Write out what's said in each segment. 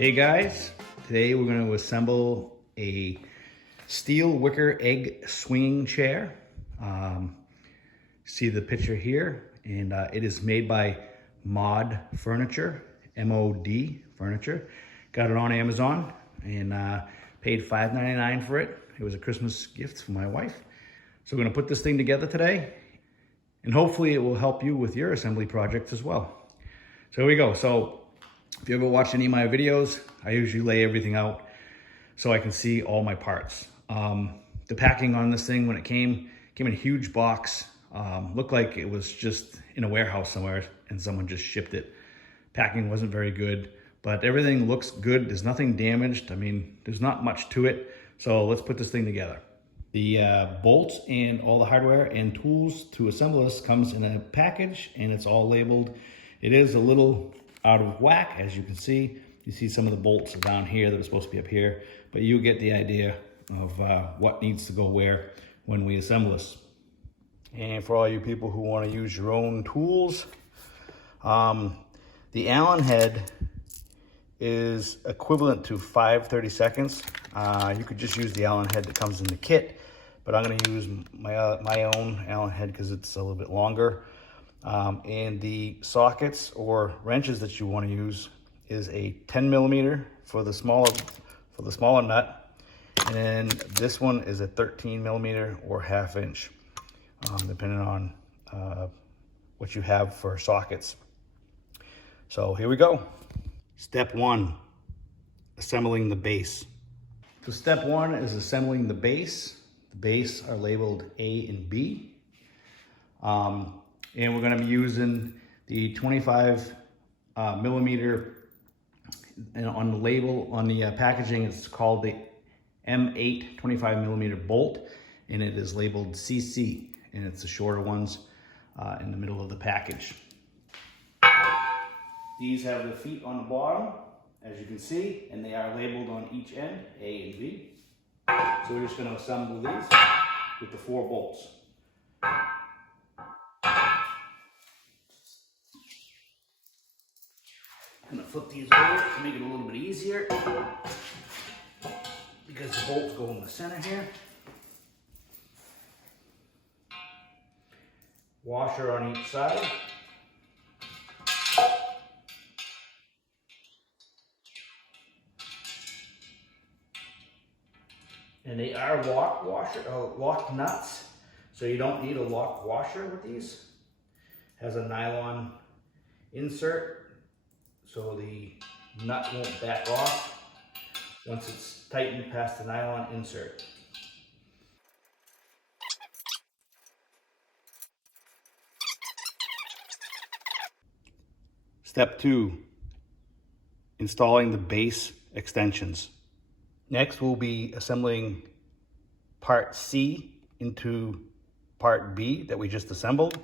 Hey guys, today we're going to assemble a steel wicker egg swinging chair. See the picture here, and it is made by Mod Furniture, M-O-D Furniture. Got it on Amazon and paid $5.99 for it. It was a Christmas gift for my wife. So we're going to put this thing together today, and hopefully it will help you with your assembly project as well. So here we go. So if you ever watched any of my videos, I usually lay everything out so I can see all my parts. The packing on this thing when it came in a huge box. Looked like it was just in a warehouse somewhere and someone just shipped it. Packing wasn't very good, but everything looks good. There's nothing damaged. I mean, there's not much to it. So let's put this thing together. The bolts and all the hardware and tools to assemble this comes in a package, and it's all labeled. It is a little out of whack, as you can see. You see some of the bolts down here that are supposed to be up here, but you get the idea of what needs to go where when we assemble this. And for all you people who want to use your own tools, the Allen head is equivalent to 5/32. You could just use the Allen head that comes in the kit, but I'm going to use my own Allen head because it's a little bit longer. And the sockets or wrenches that you want to use is a 10 millimeter for the smaller nut, and then this one is a 13 millimeter or 1/2 inch, depending on what you have for sockets. So here we go. Step 1, assembling the base. So step 1 is assembling the base. The base are labeled A and B. And we're going to be using the 25 millimeter, and on the label, on the packaging, it's called the M8 25 millimeter bolt, and it is labeled CC, and it's the shorter ones in the middle of the package. These have the feet on the bottom, as you can see, and they are labeled on each end, A and B. So we're just going to assemble these with the 4 bolts. I'm going to flip these over to make it a little bit easier because the bolts go in the center here. Washer on each side. And they are lock nuts, so you don't need a lock washer with these. Has a nylon insert, so the nut won't back off once it's tightened past the nylon insert. Step 2, installing the base extensions. Next, we'll be assembling part C into part B that we just assembled.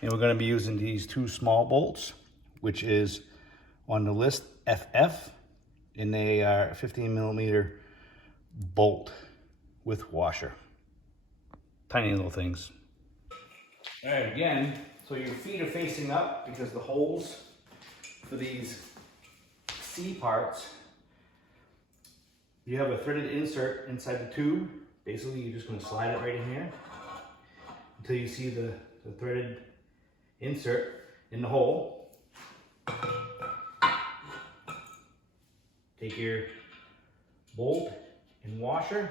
And we're going to be using these 2 small bolts, which is on the list FF, and they are a 15 millimeter bolt with washer. Tiny little things. All right, again, so your feet are facing up because the holes for these C parts, you have a threaded insert inside the tube. Basically, you're just going to slide it right in here until you see the threaded insert in the hole. Take your bolt and washer,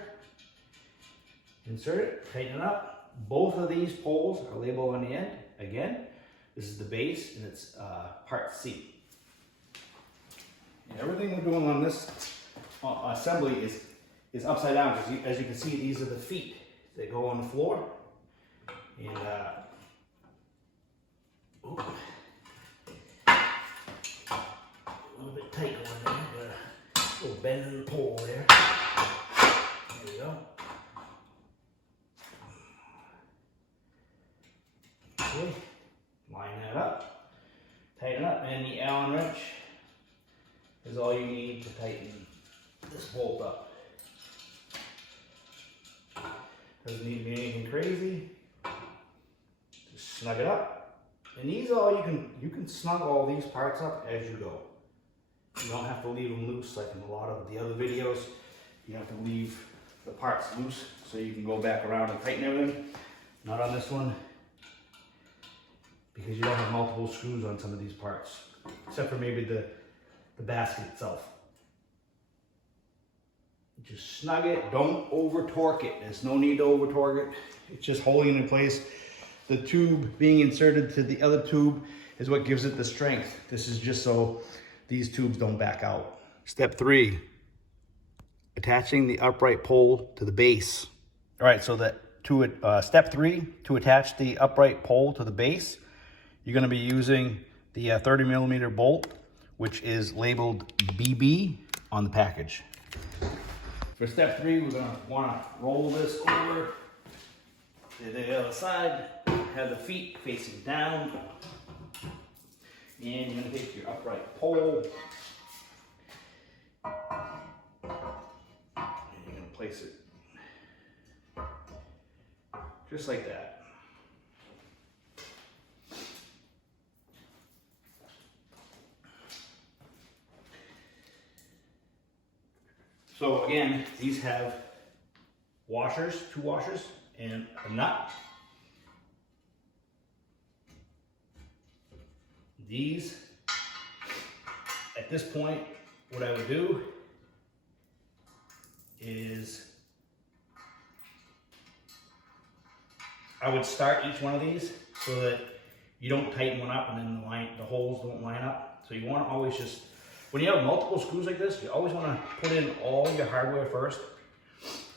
insert it, tighten it up. Both of these poles are labeled on the end. Again, this is the base, and it's part C. And everything we're doing on this assembly is upside down. As you can see, these are the feet that go on the floor. And a little bit tight going there. A little bend in the pole there. There we go. Okay, line that up, tighten up, and the Allen wrench is all you need to tighten this bolt up. Doesn't need to be anything crazy. Just snug it up. And these all you can snug all these parts up as you go. You don't have to leave them loose like in a lot of the other videos. You have to leave the parts loose so you can go back around and tighten everything. Not on this one, because you don't have multiple screws on some of these parts, except for maybe the basket itself. Just snug it, don't over torque it. There's no need to over torque it. It's just holding it in place. The tube being inserted to the other tube is what gives it the strength. This is just so these tubes don't back out. Step 3, attaching the upright pole to the base. All right, so step 3, to attach the upright pole to the base, you're gonna be using the 30mm bolt, which is labeled BB on the package. For step 3, we're gonna wanna roll this over to the other side, have the feet facing down, and you're gonna take your upright pole, and you're gonna place it just like that. So again, these have washers, 2 washers, and a nut. These, at this point, what I would do is I would start each one of these so that you don't tighten one up and then the holes don't line up. So you want to always just, when you have multiple screws like this, you always want to put in all your hardware first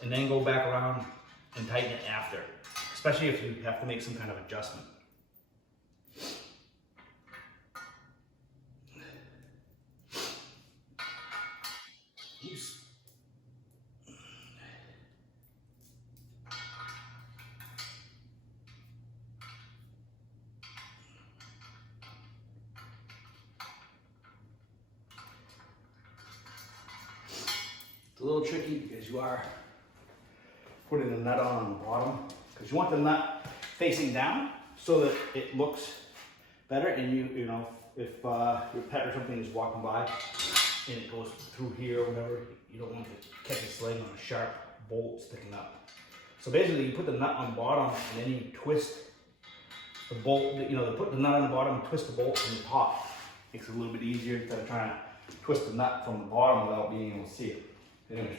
and then go back around and tighten it after, especially if you have to make some kind of adjustment. Oops. It's a little tricky because you are putting the nut on the bottom, because you want the nut facing down so that it looks better, and you know, if your pet or something is walking by and it goes through here or whatever, you don't want to catch its leg on a sharp bolt sticking up. So basically you put the nut on the bottom and then you twist the bolt, you know, put the nut on the bottom and twist the bolt from the top. Makes it a little bit easier instead of trying to twist the nut from the bottom without being able to see it. Anyways,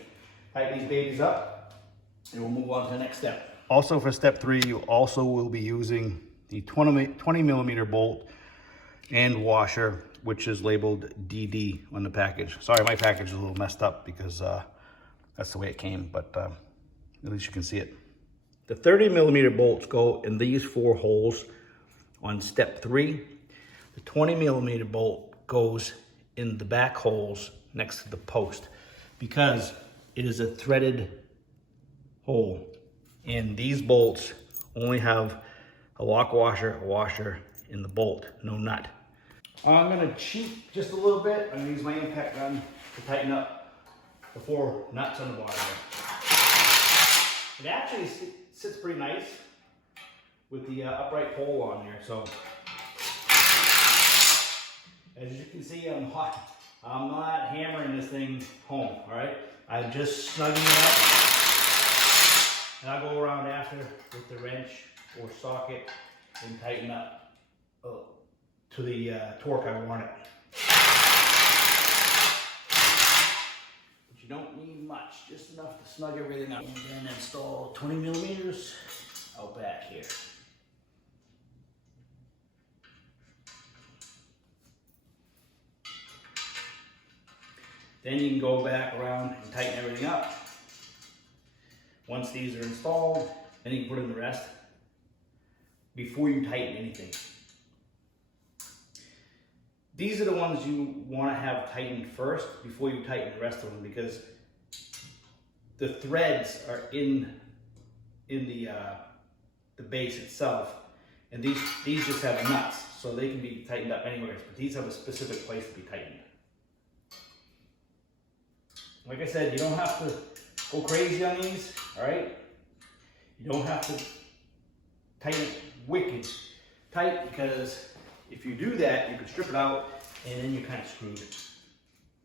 tighten these babies up and we'll move on to the next step. Also for step 3, you also will be using the 20mm bolt and washer, which is labeled DD on the package. Sorry, my package is a little messed up because that's the way it came, but at least you can see it. The 30mm bolts go in these 4 holes on step 3. The 20mm bolt goes in the back holes next to the post because it is a threaded hole. And these bolts only have a lock washer, a washer, and the bolt, no nut. I'm gonna cheat just a little bit. I'm gonna use my impact gun to tighten up the 4 nuts on the bottom there. It actually sits pretty nice with the upright pole on there. So as you can see, I'm not hammering this thing home, all right? I'm just snugging it up, and I'll go around after with the wrench or socket and tighten up to the torque I want it. But you don't need much, just enough to snug everything up. And then install 20mm out back here. Then you can go back around and tighten everything up. Once these are installed, then you can put in the rest before you tighten anything. These are the ones you want to have tightened first before you tighten the rest of them, because the threads are in the base itself, and these just have nuts, so they can be tightened up anywhere. But these have a specific place to be tightened. Like I said, you don't have to go crazy on these, all right? You don't have to tighten it wicked tight, because if you do that, you can strip it out and then you're kind of screwed.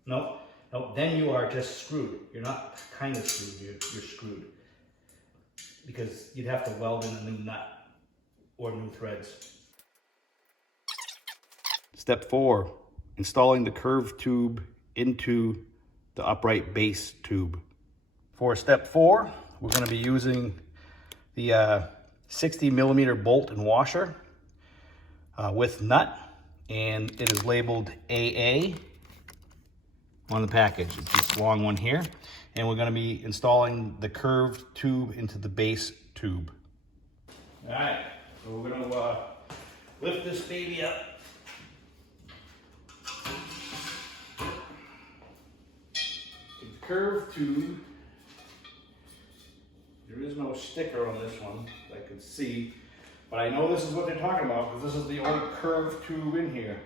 Nope, nope, then you are just screwed. You're not kind of screwed, you're screwed. Because you'd have to weld in a new nut or new threads. Step 4, installing the curved tube into the upright base tube. For step 4, we're going to be using the 60 millimeter bolt and washer with nut, and it is labeled AA on the package. It's this long one here, and we're going to be installing the curved tube into the base tube. All right, so we're going to lift this baby up. The curved tube. There is no sticker on this one, I could see, but I know this is what they're talking about because this is the old curved tube in here.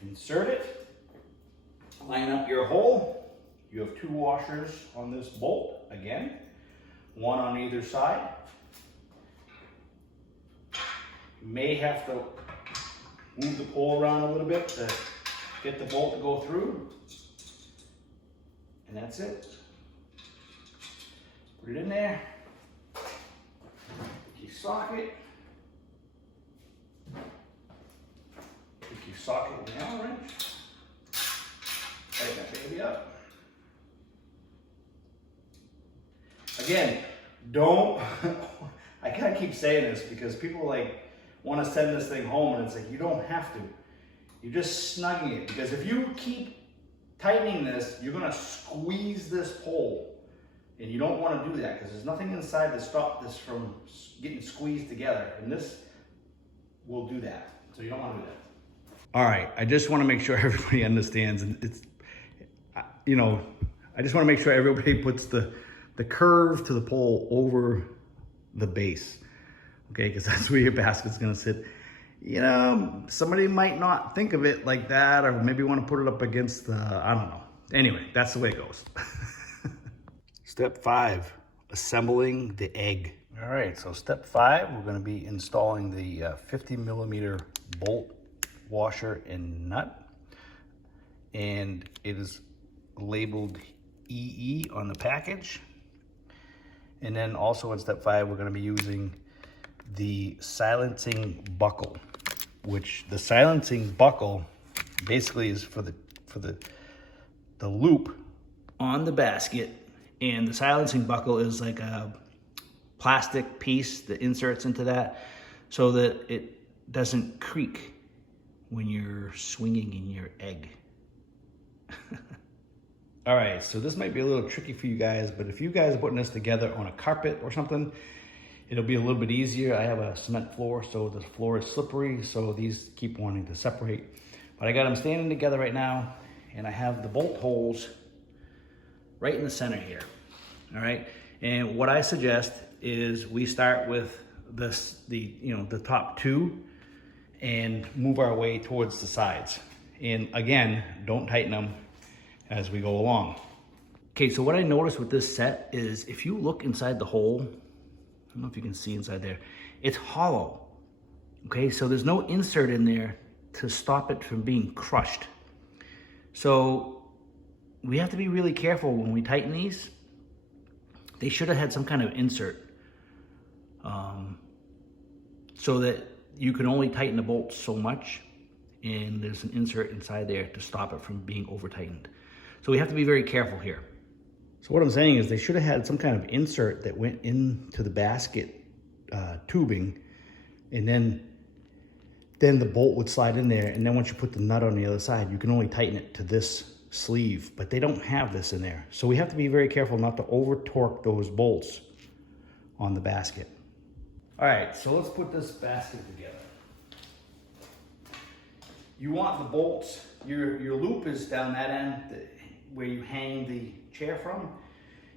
Insert it, line up your hole. You have 2 washers on this bolt, again, 1 on either side. You may have to move the pole around a little bit to get the bolt to go through, and that's it. Put it in there, your socket, pick your socket with an Allen wrench, tighten that baby up. Again, don't, I gotta keep saying this because people like want to send this thing home and it's like, you don't have to. You're just snugging it, because if you keep tightening this, you're gonna squeeze this pole. And you don't want to do that because there's nothing inside to stop this from getting squeezed together. And this will do that. So you don't want to do that. All right, I just want to make sure everybody understands. And it's, you know, I just want to make sure everybody puts the curve to the pole over the base. Okay, because that's where your basket's going to sit. You know, somebody might not think of it like that, or maybe want to put it up against the, I don't know. Anyway, that's the way it goes. Step 5, assembling the egg. All right, so step 5, we're going to be installing the 50 millimeter bolt, washer, and nut. And it is labeled EE on the package. And then also in step 5, we're going to be using the silencing buckle, which the silencing buckle basically is for the loop on the basket. And the silencing buckle is like a plastic piece that inserts into that so that it doesn't creak when you're swinging in your egg. All right, so this might be a little tricky for you guys, but if you guys are putting this together on a carpet or something, it'll be a little bit easier. I have a cement floor, so the floor is slippery, so these keep wanting to separate. But I got them standing together right now, and I have the bolt holes right in the center here. All right, and what I suggest is we start with the top 2 and move our way towards the sides. And again, don't tighten them as we go along. Okay, so what I noticed with this set is if you look inside the hole, I don't know if you can see inside there, it's hollow. Okay, so there's no insert in there to stop it from being crushed. So we have to be really careful when we tighten these. They should have had some kind of insert so that you can only tighten the bolt so much, and there's an insert inside there to stop it from being over tightened. So we have to be very careful here. So what I'm saying is they should have had some kind of insert that went into the basket tubing, and then the bolt would slide in there, and then once you put the nut on the other side, you can only tighten it to this sleeve, but they don't have this in there. So we have to be very careful not to over torque those bolts on the basket. All right, so let's put this basket together. You want the bolts, your loop is down that end where you hang the chair from.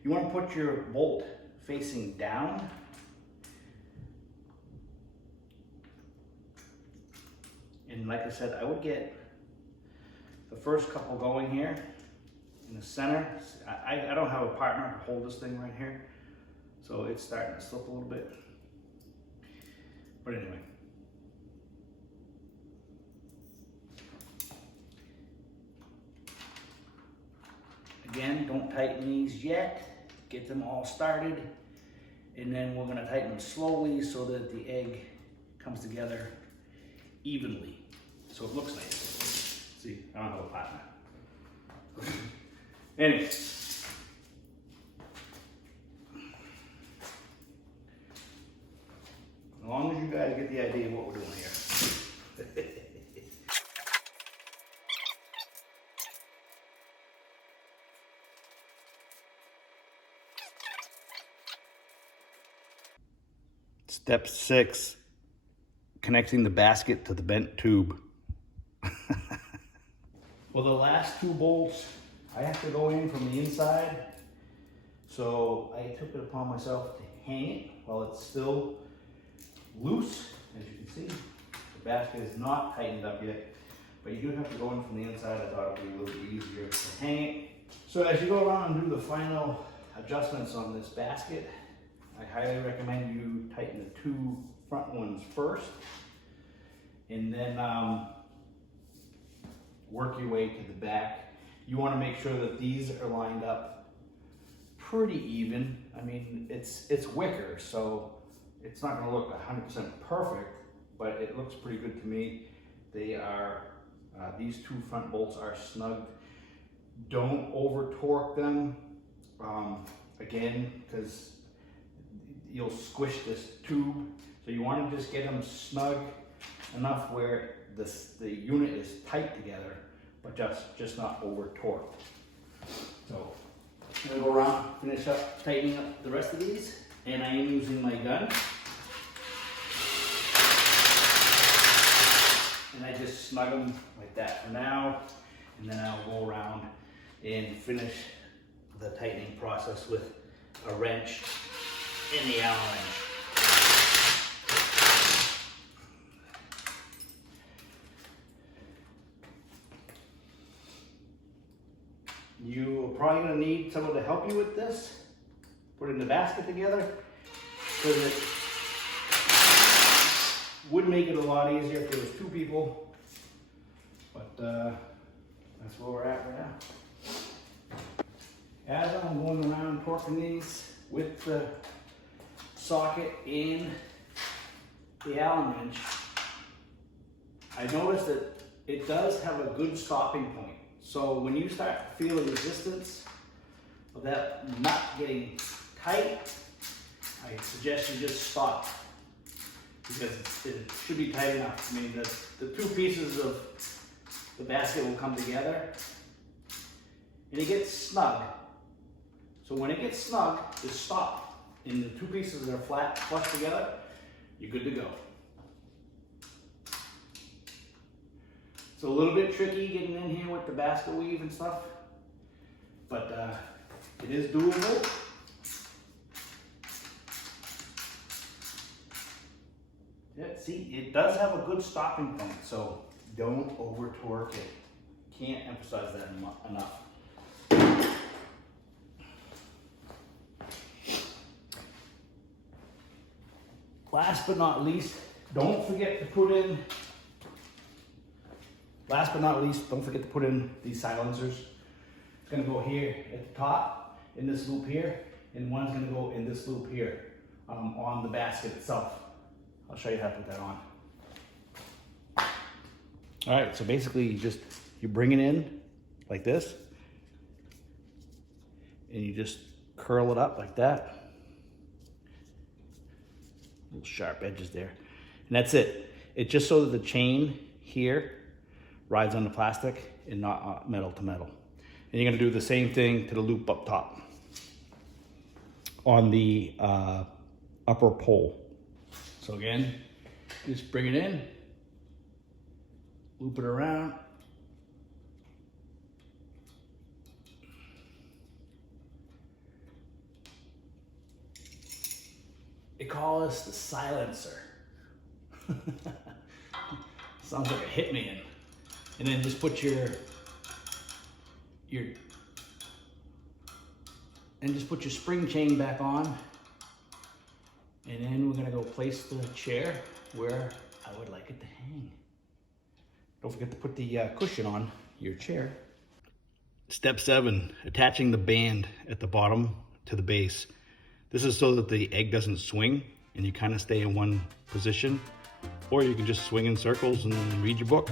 You want to put your bolt facing down. And like I said, I would get the first couple going here in the center. I don't have a partner to hold this thing right here, so it's starting to slip a little bit. But anyway. Again, don't tighten these yet. Get them all started. And then we're gonna tighten them slowly so that the egg comes together evenly. So it looks nice. See, I don't have a partner. Anyway. As long as you guys get the idea of what we're doing here. Step 6, connecting the basket to the bent tube. Well, the last 2 bolts, I have to go in from the inside. So I took it upon myself to hang it while it's still loose. As you can see, the basket is not tightened up yet, but you do have to go in from the inside. I thought it would be a little bit easier to hang it. So as you go around and do the final adjustments on this basket, I highly recommend you tighten the 2 front ones first, and then work your way to the back. You want to make sure that these are lined up pretty even. I mean, it's wicker, so it's not going to look 100% perfect, but it looks pretty good to me. They are, these 2 front bolts are snugged. Don't over torque them, again, because you'll squish this tube. So you want to just get them snug enough where the unit is tight together, but just not over torqued. So I'm gonna go around, finish up, tightening up the rest of these, and I am using my gun. And I just snug them like that for now, and then I'll go around and finish the tightening process with a wrench and the Allen wrench. You're probably going to need someone to help you with this. Put it in the basket together, because it would make it a lot easier if there was 2 people. But that's where we're at right now. As I'm going around torquing these with the socket and the Allen wrench, I noticed that it does have a good stopping point. So when you start to feel the resistance of that nut getting tight, I suggest you just stop, because it should be tight enough. I mean, the 2 pieces of the basket will come together and it gets snug. So when it gets snug, just stop. And the 2 pieces are flat, flush together, you're good to go. It's a little bit tricky getting in here with the basket weave and stuff, but it is doable. Yeah, see, it does have a good stopping point, so don't over torque it. Can't emphasize that enough. Last but not least, don't forget to put in these silencers. It's going to go here at the top in this loop here, and one's going to go in this loop here on the basket itself. I'll show you how to put that on. All right, so basically you bring it in like this, and you just curl it up like that. Little sharp edges there, and that's it. It's just so that the chain here rides on the plastic and not metal to metal. And you're gonna do the same thing to the loop up top on the upper pole. So again, just bring it in, loop it around. They call us the silencer. Sounds like a hitman. And then just put your spring chain back on. And then we're gonna go place the chair where I would like it to hang. Don't forget to put the cushion on your chair. Step 7, attaching the band at the bottom to the base. This is so that the egg doesn't swing and you kind of stay in one position, or you can just swing in circles and read your book.